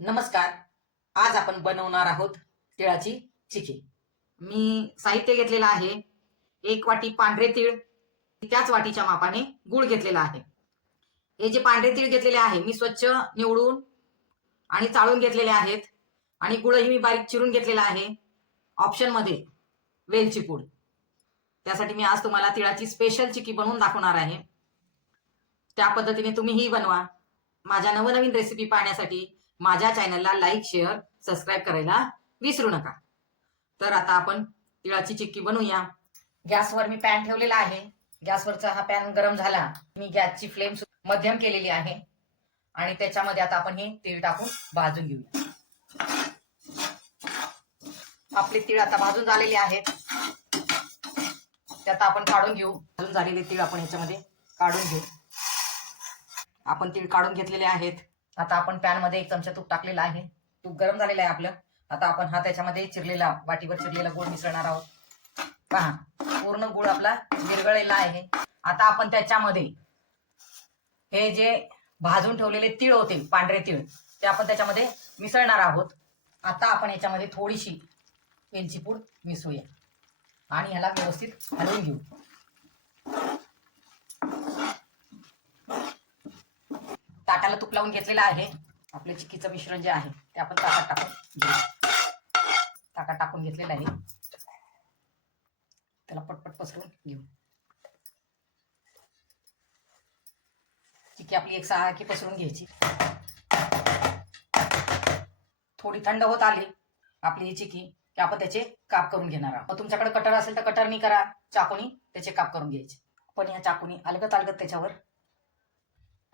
नमस्कार. आज आपण बनवणार आहोत तिळाची चिकी. मी साहित्य घेतलेलं आहे. एक वाटी पांढरे तीळ त्याच वाटीच्या मापाने गुळ घेतलेला आहे. हे जे पांढरे तीळ घेतलेले आहे मी स्वच्छ निवडून आणि चाळून घेतलेले आहेत. आणि गुळही मी बारीक चिरून घेतलेला आहे. ऑप्शनमध्ये वेलची पूड. त्यासाठी मी आज तुम्हाला तिळाची स्पेशल चिकी बनवून दाखवणार आहे. त्या पद्धतीने तुम्हीही बनवा. माझ्या नवनवीन रेसिपी पाहण्यासाठी माझ्या चॅनलला लाईक शेअर सबस्क्राईब करायला विसरू नका. तर आता आपण तिळाची चिक्की बनवूया. गॅसवर मी पॅन ठेवलेला आहे. गॅसवरचा हा पॅन गरम झाला. मी गॅसची फ्लेम मध्यम केलेली आहे. आणि त्याच्यामध्ये आता आपण हे तीळ टाकून भाजून घेऊया. आपले तीळ आता भाजून झालेले आहेत. त्यात आपण काढून घेऊ. भाजून झालेले तीळ आपण ह्याच्यामध्ये काढून घेऊ. आपण तीळ काढून घेतलेले आहेत. आता आपण पॅनमध्ये एक चमचा तूप टाकलेला आहे. तूप गरम झालेलं आहे आपलं. आता आपण हा त्याच्यामध्ये चिरलेला वाटीवर चिरलेला गुळ मिसळणार आहोत. पहा पूर्ण गुळ आपला विरगळलेला आहे. आता आपण त्याच्यामध्ये हे जे भाजून ठेवलेले तीळ होते पांढरे तीळ ते आपण त्याच्यामध्ये मिसळणार आहोत. आता आपण याच्यामध्ये थोडीशी वेलची पूड मिसळूया. आणि ह्याला व्यवस्थित हलवून घेऊ. ताटाला तूप लावून घेतलेलं आहे. आपलं चिक्कीचं मिश्रण जे आहे ते आपण ताटात टाकून घेऊ ताटात टाकून घेतलेलं आहे. त्याला पटपट पसरून घेऊ. चिक्की आपली एक सहा की पसरून घ्यायची. थोडी थंड होत आली आपली ही चिकी की आपण त्याचे काप करून घेणार आहोत. मग तुमच्याकडे कटर असेल तर कटरनी करा. चाकूनी त्याचे काप करून घ्यायचे. पण ह्या चाकूनी अलगत अलगत त्याच्यावर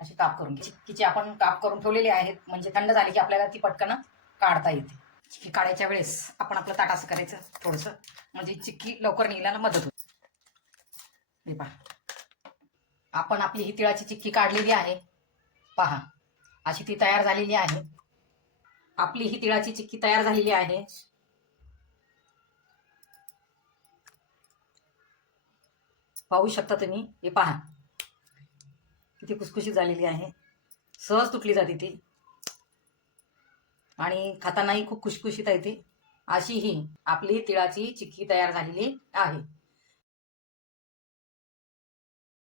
अशी काप करून घ्यायची. चिक्कीचे आपण काप करून ठेवलेले आहेत म्हणजे थंड झाली की आपल्याला ती पटकन काढता येते. चिक्की काढायच्या वेळेस आपण आपलं ताट असं करायचं थोडंसं म्हणजे चिक्की लवकर निघायला मदत होते. हे पहा. आपण आपली ही तिळाची चिक्की काढलेली आहे. पहा. अशी ती तयार झालेली आहे. आपली ही तिळाची चिक्की तयार झालेली आहे. पाहू शकता तुम्ही. हे पहा. किती खुसखुशीत झालेली आहे. सहज तुटली जाते ती. आणि खातानाही खूप खुशखुशीत आहे ती. अशी ही आपली तिळाची चिक्की तयार झालेली आहे.